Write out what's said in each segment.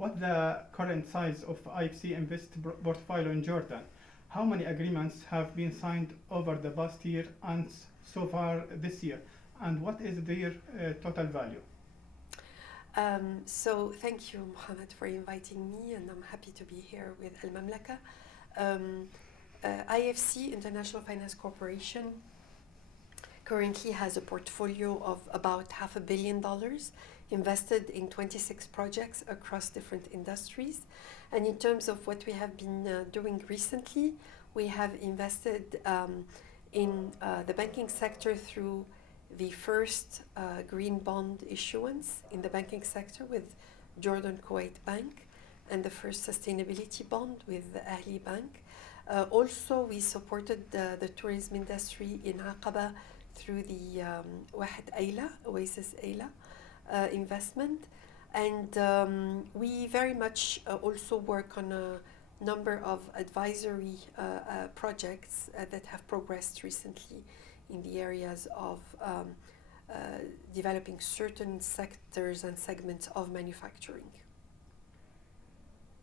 What's the current size of IFC portfolio in Jordan? How many agreements have been signed over the past year and so far this year? And what is their total value? So thank you, Mohammed, for inviting me, and I'm happy to be here with AlMamlaka. IFC, International Finance Corporation, currently has a portfolio of about $500 million invested in 26 projects across different industries. And in terms of what we have been doing recently, we have invested in the banking sector through the first green bond issuance in the banking sector with Jordan Kuwait Bank, and the first sustainability bond with the Ahli Bank. Also, we supported the tourism industry in Aqaba through the Oasis Hela investment. And we very much also work on a number of advisory projects that have progressed recently in the areas of developing certain sectors and segments of manufacturing.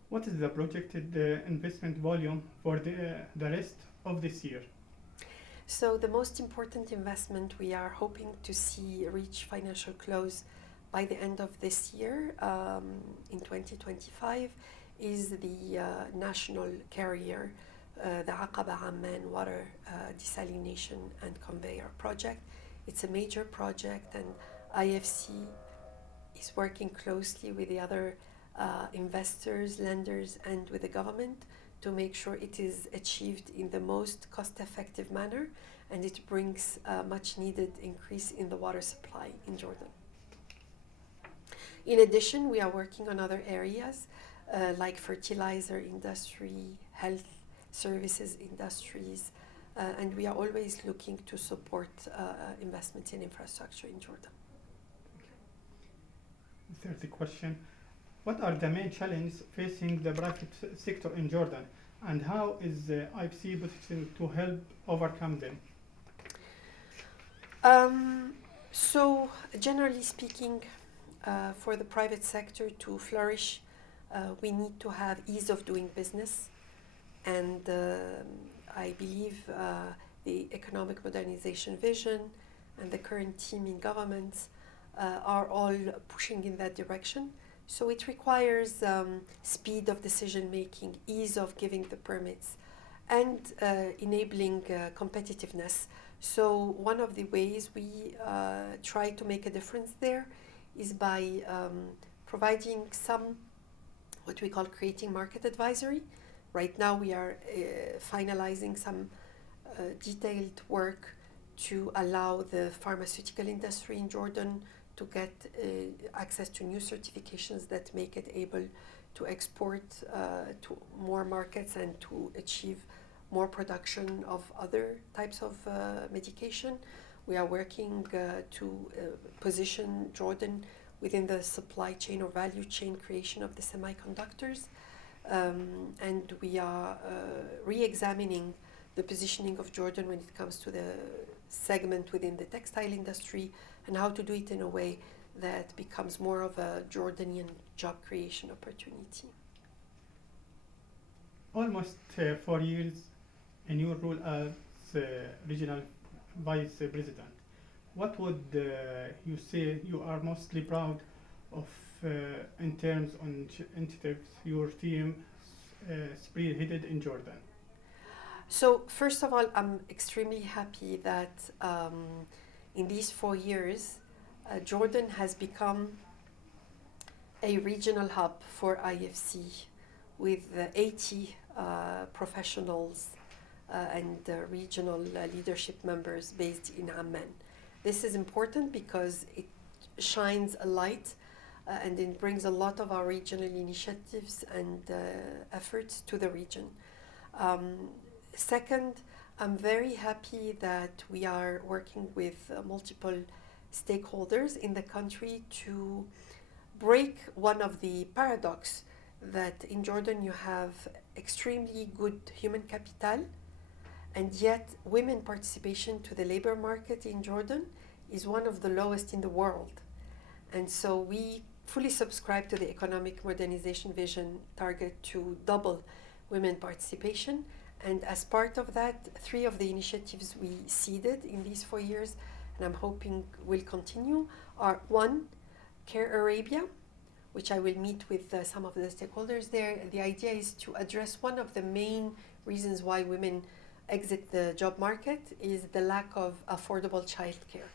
What is the projected investment volume for the rest of this year? So the most important investment we are hoping to see reach financial close by the end of this year, in 2025, is the national carrier, the Aqaba-Amman Water Desalination and Conveyor Project. It's a major project, and IFC is working closely with the other investors, lenders, and with the government to make sure it is achieved in the most cost-effective manner, and it brings a much-needed increase in the water supply in Jordan. In addition, we are working on other areas like fertilizer industry, health services industries, and we are always looking to support investments in infrastructure in Jordan. Third question. What are the main challenges facing the private sector in Jordan, and how is the IFC positioned to help overcome them? So, generally speaking, for the private sector to flourish, we need to have ease of doing business. And I believe the economic modernization vision and the current team in government are all pushing in that direction. So it requires speed of decision making, ease of giving the permits, and enabling competitiveness. So one of the ways we try to make a difference there is by providing some, what we call creating market advisory. Right now we are finalizing some detailed work to allow the pharmaceutical industry in Jordan to get access to new certifications that make it able to export to more markets and to achieve more production of other types of medication. We are working to position Jordan within the supply chain or value chain creation of the semiconductors. And we are re-examining the positioning of Jordan when it comes to the segment within the textile industry and how to do it in a way that becomes more of a Jordanian job creation opportunity. Almost 4 years in your role as regional vice president. What would you say you are mostly proud of in terms of initiatives your team spearheaded in Jordan? So first of all, I'm extremely happy that in these 4 years, Jordan has become a regional hub for IFC with 80 professionals and regional leadership members based in Amman. This is important because it shines a light and it brings a lot of our regional initiatives and efforts to the region. Second, I'm very happy that we are working with multiple stakeholders in the country to break one of the paradox that in Jordan you have extremely good human capital, and yet women participation to the labor market in Jordan is one of the lowest in the world. And so we fully subscribe to the economic modernization vision target to double women participation. And as part of that, 3 of the initiatives we seeded in these 4 years, and I'm hoping will continue, are 1, Care Arabia, which I will meet with some of the stakeholders there. The idea is to address one of the main reasons why women exit the job market is the lack of affordable childcare.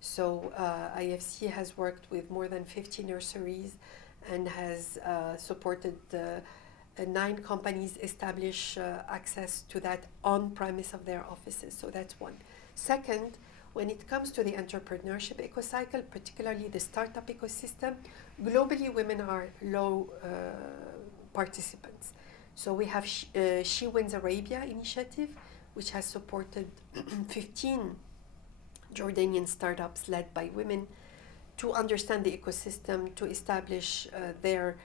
So IFC has worked with more than 50 nurseries and has supported 9 companies establish access to that on premise of their offices. So that's 1. Second, when it comes to the entrepreneurship ecocycle, particularly the startup ecosystem, globally women are low participants. So we have She Wins Arabia initiative, which has supported 15 Jordanian startups led by women to understand the ecosystem, to establish their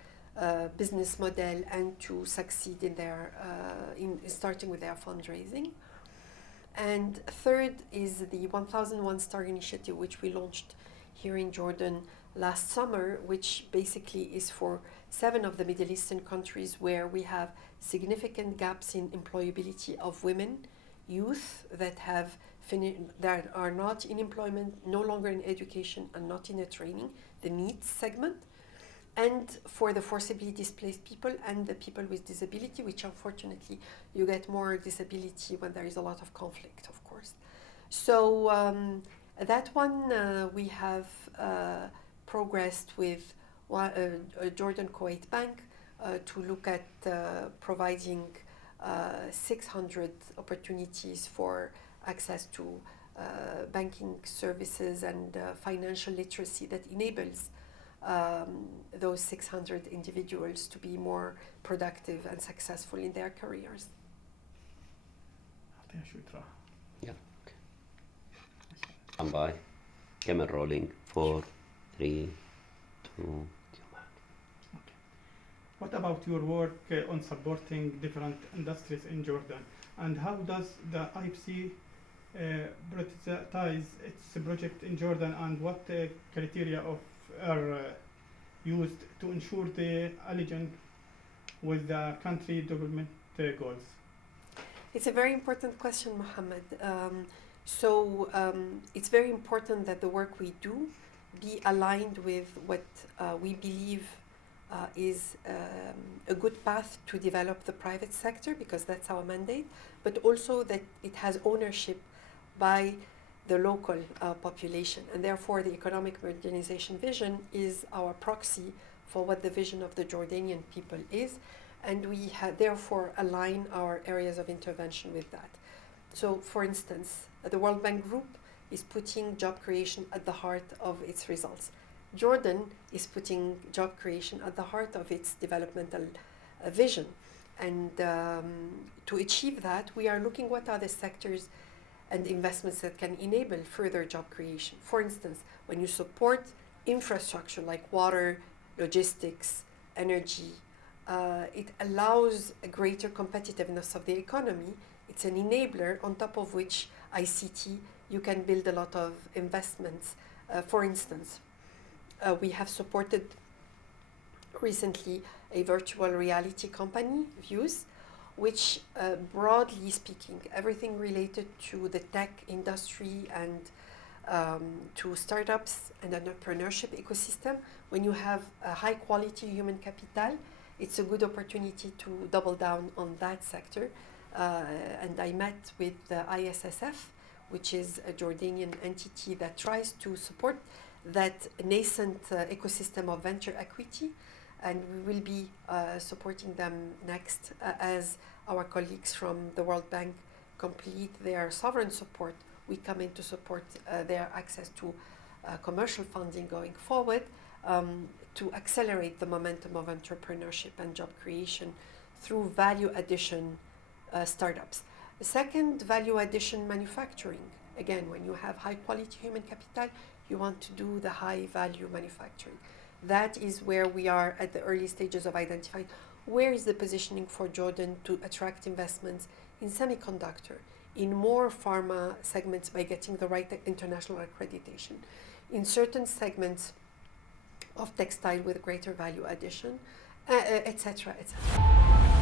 business model, and to succeed in their in starting with their fundraising. And third is the 1001 Star Initiative, which we launched here in Jordan last summer, which basically is for 7 of the Middle Eastern countries where we have significant gaps in employability of women, youth that have that are not in employment, no longer in education, and not in a training, the needs segment, and for the forcibly displaced people and the people with disability, which unfortunately you get more disability when there is a lot of conflict, of course. So that one we have progressed with Jordan Kuwait Bank to look at providing 600 opportunities for access to banking services and financial literacy that enables those 600 individuals to be more productive and successful in their careers. Yeah. Okay. Stand by. Camera rolling. 4, 3, 2. What about your work on supporting different industries in Jordan, and how does the IFC prioritize its project in Jordan, and what criteria are used to ensure the alignment with the country development goals? It's a very important question, Mohammed. It's very important that the work we do be aligned with what we believe is a good path to develop the private sector, because that's our mandate, but also that it has ownership by the local population, and therefore the economic modernization vision is our proxy for what the vision of the Jordanian people is, and we therefore align our areas of intervention with that. So, for instance, the World Bank Group is putting job creation at the heart of its results. Jordan is putting job creation at the heart of its developmental vision, and to achieve that, we are looking what are the sectors and investments that can enable further job creation. For instance, when you support infrastructure like water, logistics, energy, it allows a greater competitiveness of the economy. It's an enabler on top of which ICT, you can build a lot of investments. For instance, we have supported recently a virtual reality company, Views, which broadly speaking, everything related to the tech industry and to startups and entrepreneurship ecosystem, when you have a high quality human capital, it's a good opportunity to double down on that sector. And I met with the ISSF, which is a Jordanian entity that tries to support that nascent ecosystem of venture equity, and we will be supporting them next as our colleagues from the World Bank complete their sovereign support. We come in to support their access to commercial funding going forward to accelerate the momentum of entrepreneurship and job creation through value addition startups. The second, value addition manufacturing. Again, when you have high quality human capital, you want to do the high value manufacturing. That is where we are at the early stages of identifying where is the positioning for Jordan to attract investments in semiconductor, in more pharma segments by getting the right international accreditation. In certain segments of textile with greater value addition, etc., etc.